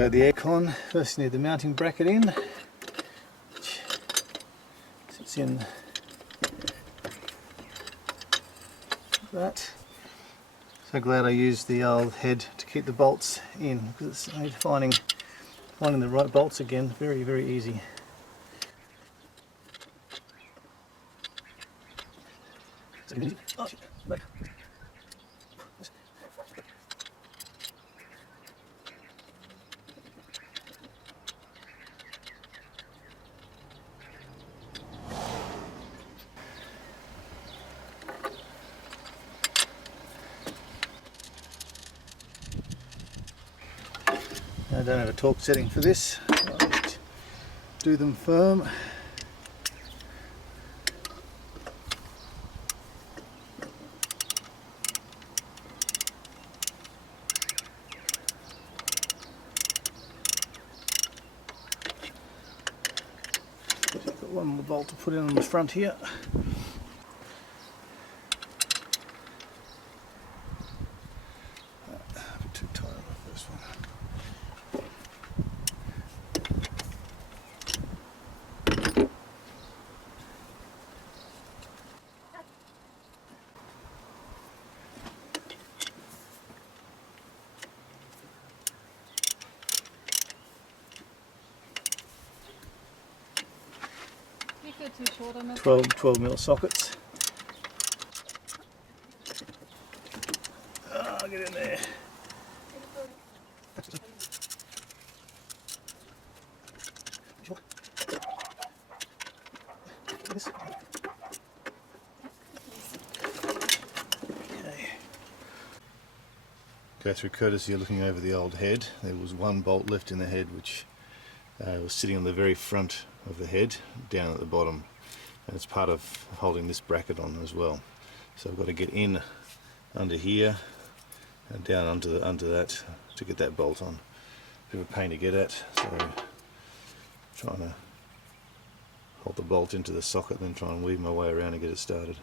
go the aircon. First you need the mounting bracket in, which sits in that. So glad I used the old head to keep the bolts in, because it's finding the right bolts again very, very easy. Oh, shit. Back. I don't have a torque setting for this. I'll just do them firm. Got one more bolt to put in on the front here. Too tight on the first one. Too short on that 12mm sockets. Oh, get in there. Go through courtesy of looking over the old head. There was one bolt left in the head which was sitting on the very front of the head, down at the bottom, and it's part of holding this bracket on as well. So I've got to get in under here and down under that to get that bolt on. Bit of a pain to get at, so trying to hold the bolt into the socket, then try and weave my way around and get it started.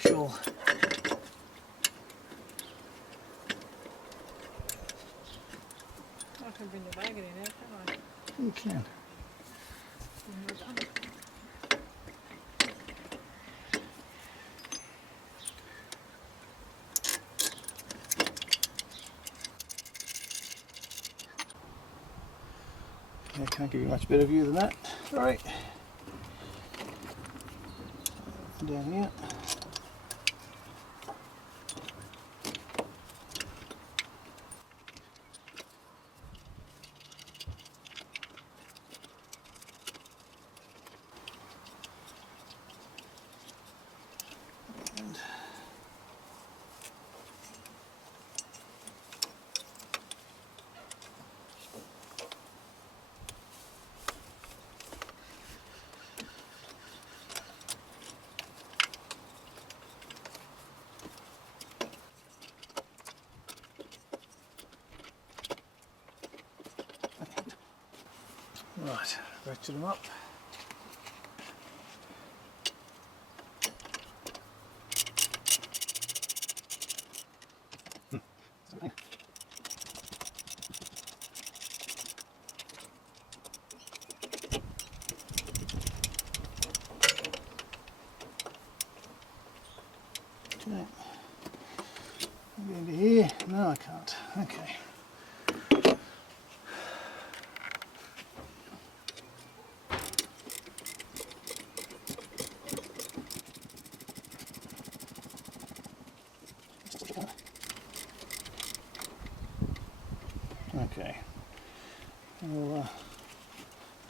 Sure. I can bring the wagon in there, can't I? You can. I can't give you a much better view than that. Right. Down here. ratchet them up. Okay. Get into here. No, I can't. Okay. Okay. We'll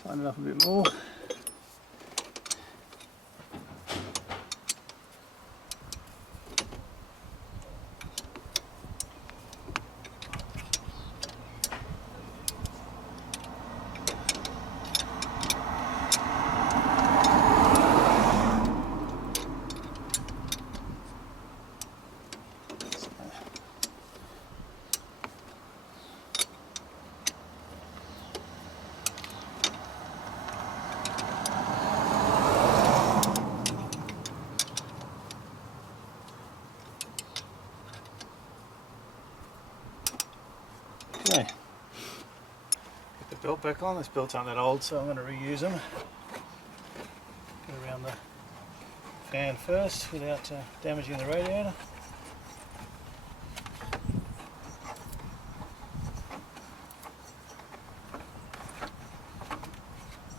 tighten it up a bit more. Okay, get the belt back on. This belts aren't that old, so I'm going to reuse them. Get around the fan first without damaging the radiator.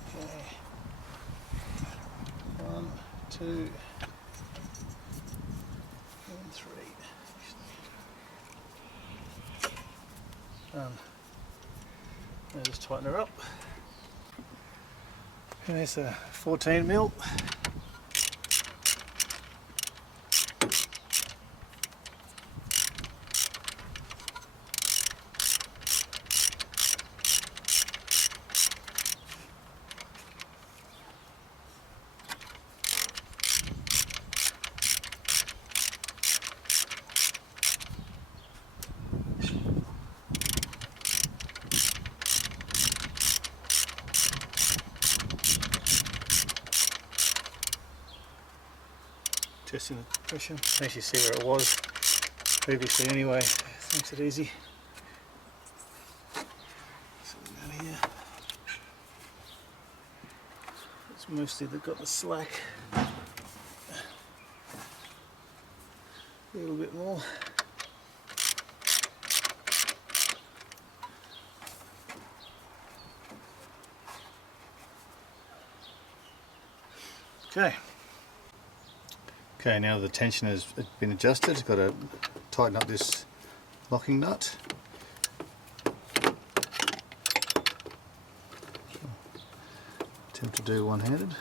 Okay, 1, 2, and 3. Done. Now just tighten her up. And there's a 14mm. Testing the pressure. Makes you see where it was previously anyway. Makes it easy. Something out here. It's mostly they've got the slack. A little bit more. Okay. Okay, now the tension has been adjusted, got to tighten up this locking nut. Attempt to do one-handed.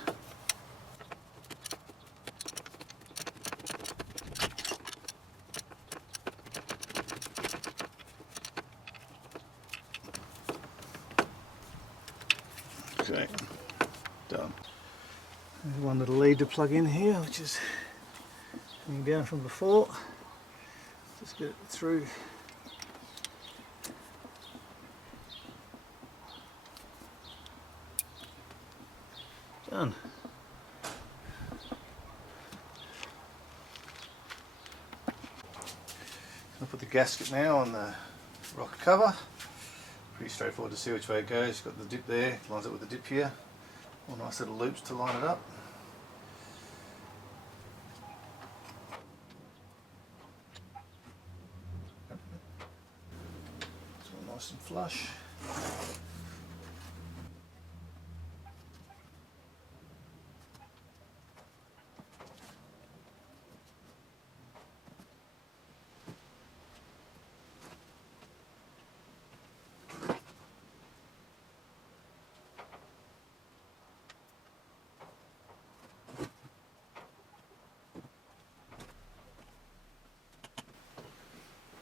Okay, done. There's one little lead to plug in here, which is coming down from before. Just get it through. Done. I'll put the gasket now on the rocker cover. Pretty straightforward to see which way it goes. You've got the dip there, lines up with the dip here. All nice little loops to line it up. Nice and flush.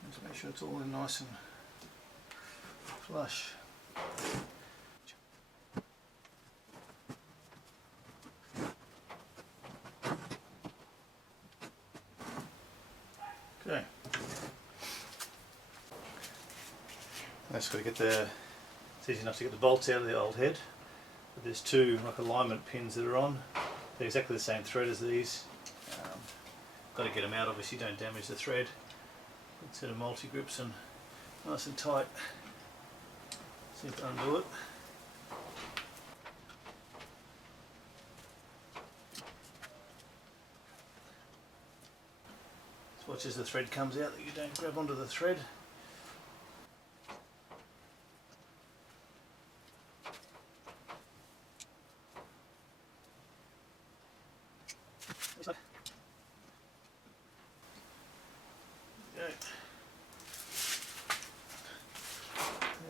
Just make sure it's all in nice and flush. Okay. Just got to get the. It's easy enough to get the bolts out of the old head. But there's two like alignment pins that are on. They're exactly the same thread as these. Got to get them out, obviously don't damage the thread. Good set of multi-grips and nice and tight. So you have to undo it. Just watch as the thread comes out that you don't grab onto the thread.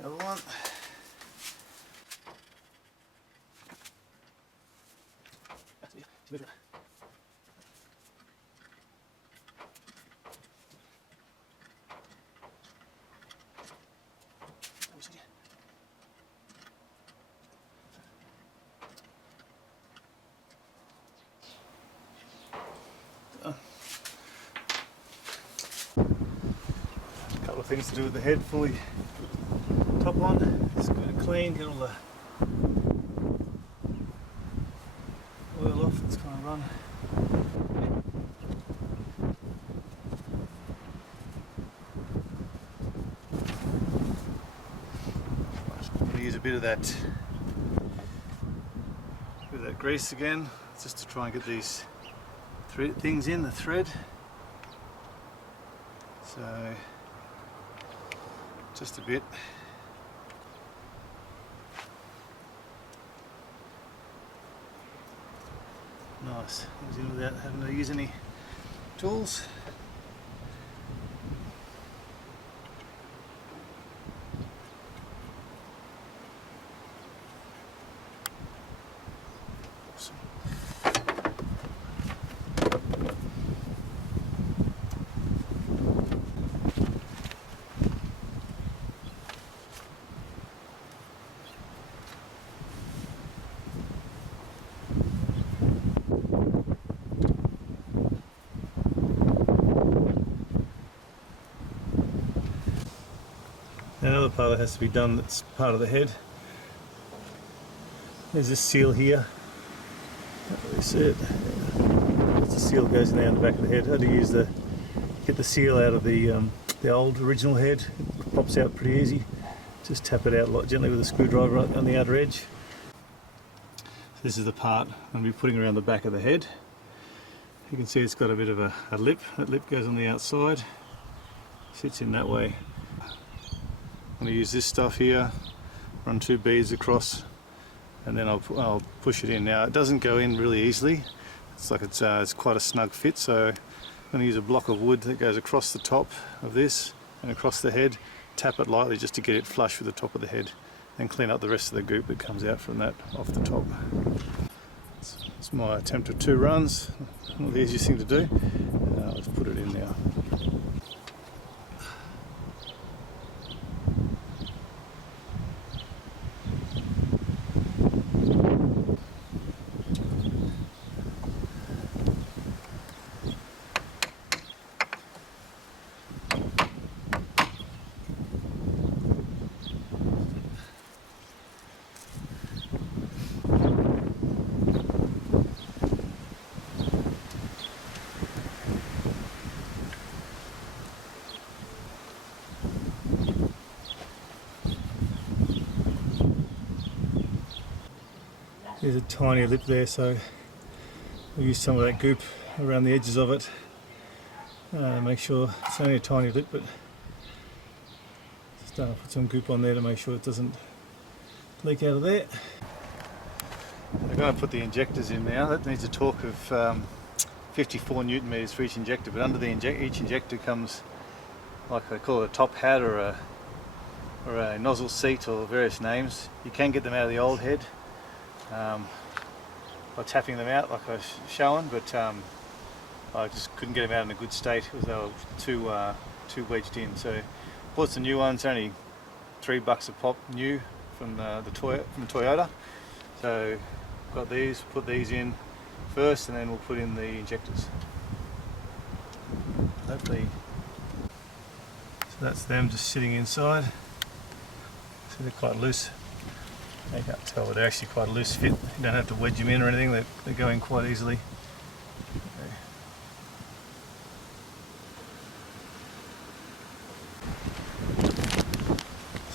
The other one. A couple of things to do with the head before we top on. Just going to clean, get all the oil off. It's kind of run. I'm going to use a bit of that grease again, just to try and get these things in the thread. So just a bit. Nice. Goes in without having to use any tools. Awesome. Another part that has to be done that's part of the head. There's this seal here. Can't really see it. The seal goes in there on the back of the head. How to use get the seal out of the old original head. It pops out pretty easy. Just tap it out gently with a screwdriver on the outer edge. So this is the part I'm going to be putting around the back of the head. You can see it's got a bit of a lip. That lip goes on the outside. Sits in that way. I'm going to use this stuff here, run 2 beads across, and then I'll push it in. Now it doesn't go in really easily. It's like it's quite a snug fit, so I'm going to use a block of wood that goes across the top of this and across the head. Tap it lightly just to get it flush with the top of the head, and clean up the rest of the goop that comes out from that off the top. It's my attempt at 2 runs. Not the easiest thing to do. Let's put it in now. There's a tiny lip there, so we'll use some of that goop around the edges of it. Make sure it's only a tiny lip, but just put some goop on there to make sure it doesn't leak out of there. I'm going to put the injectors in now. That needs a torque of 54 Newton meters for each injector, but under each injector comes, like they call it, a top hat or a nozzle seat, or various names. You can get them out of the old head by tapping them out like I was showing, but I just couldn't get them out in a good state because they were too wedged in. So bought some new ones, only $3 a pop new from Toyota. So got these, put these in first, and then we'll put in the injectors. Hopefully, so that's them just sitting inside. So they're quite loose. You can't tell, but they're actually quite a loose fit. You don't have to wedge them in or anything, they go in quite easily.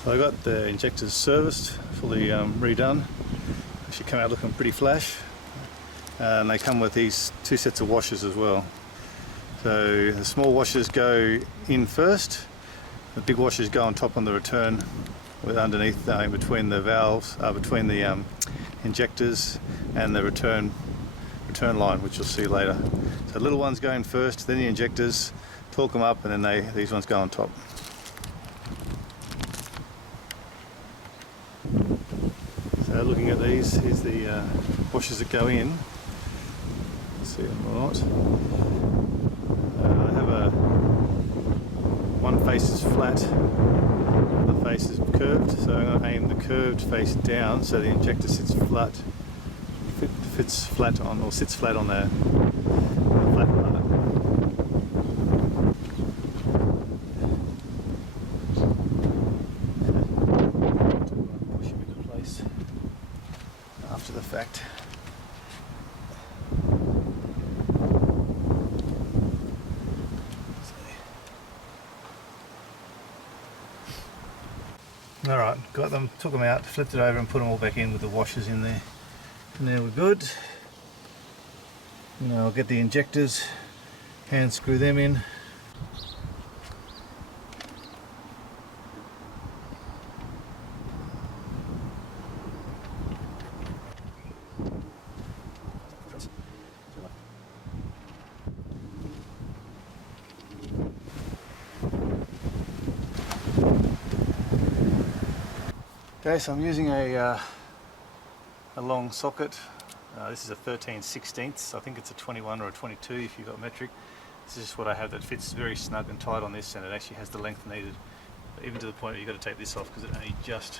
So I got the injectors serviced, fully redone. Actually come out looking pretty flash. And they come with these 2 sets of washers as well. So the small washers go in first, the big washers go on top on the return, with underneath in between the valves, between the injectors and the return line, which you'll see later. So the little ones go in first, then the injectors, torque them up, and then these ones go on top. So looking at these, here's the washers that go in. See them or not. I have one face is flat, the face is curved, so I'm going to aim the curved face down so the injector sits flat on the flat part. Push him into place after the fact. Alright, got them, took them out, flipped it over and put them all back in with the washers in there. And now we're good. Now I'll get the injectors, hand screw them in. Okay, so I'm using a long socket. This is a 13/16. I think it's a 21 or a 22 if you've got metric. This is just what I have that fits very snug and tight on this, and it actually has the length needed. But even to the point where you've got to take this off because it only just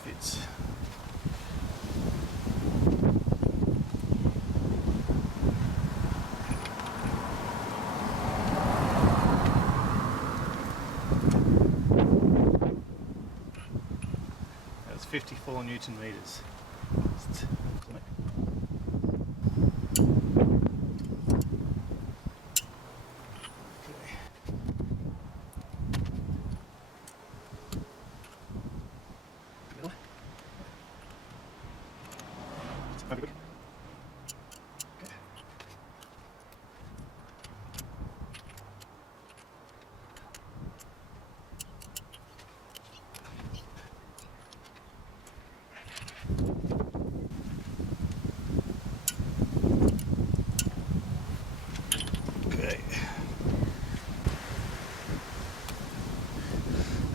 fits. That's 54 Newton meters.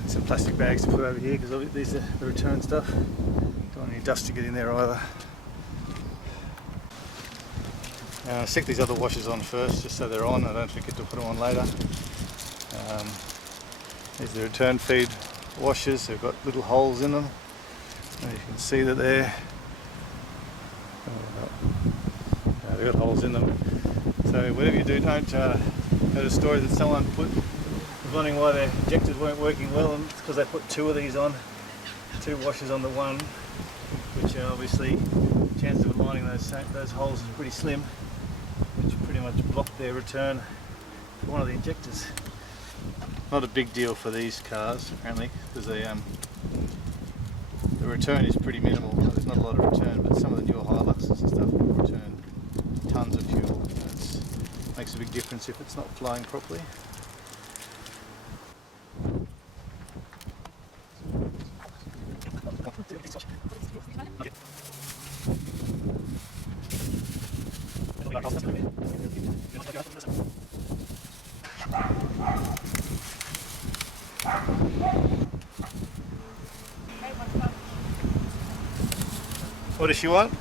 Some plastic bags to put over here because these are the return stuff. Don't want any dust to get in there either. I'll stick these other washers on first just so they're on. I don't forget to put them on later. These are the return feed washers. They've got little holes in them. And you can see that they've got holes in them. So whatever you do, don't heard a story that someone was wondering why their injectors weren't working well, and it's because they put 2 of these on, 2 washers on the one, which obviously chances of lining those holes is pretty slim, which pretty much blocked their return for one of the injectors. Not a big deal for these cars apparently, because the return is pretty minimal. There's not a lot of return, but some of the newer Hiluxes and stuff return tons of fuel. It makes a big difference if it's not flowing properly. What does she want?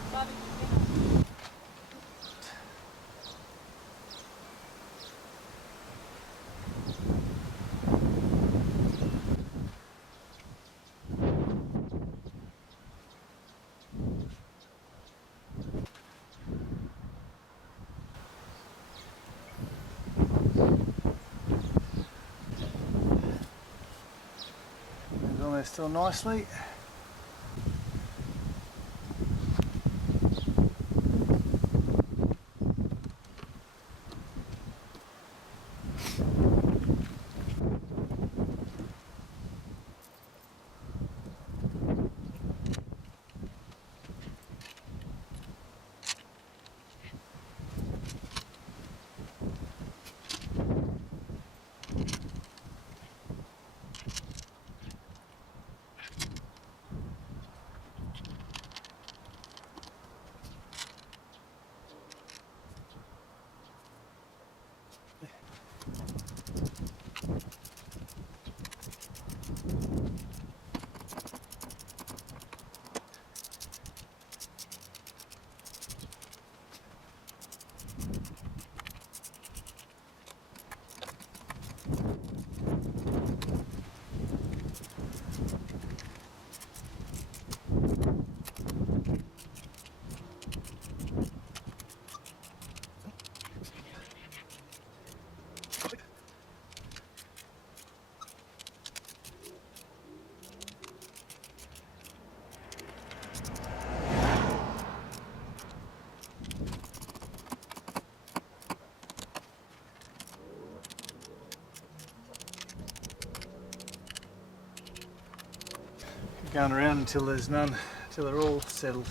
On there still nicely. going around until there's none, until they're all settled.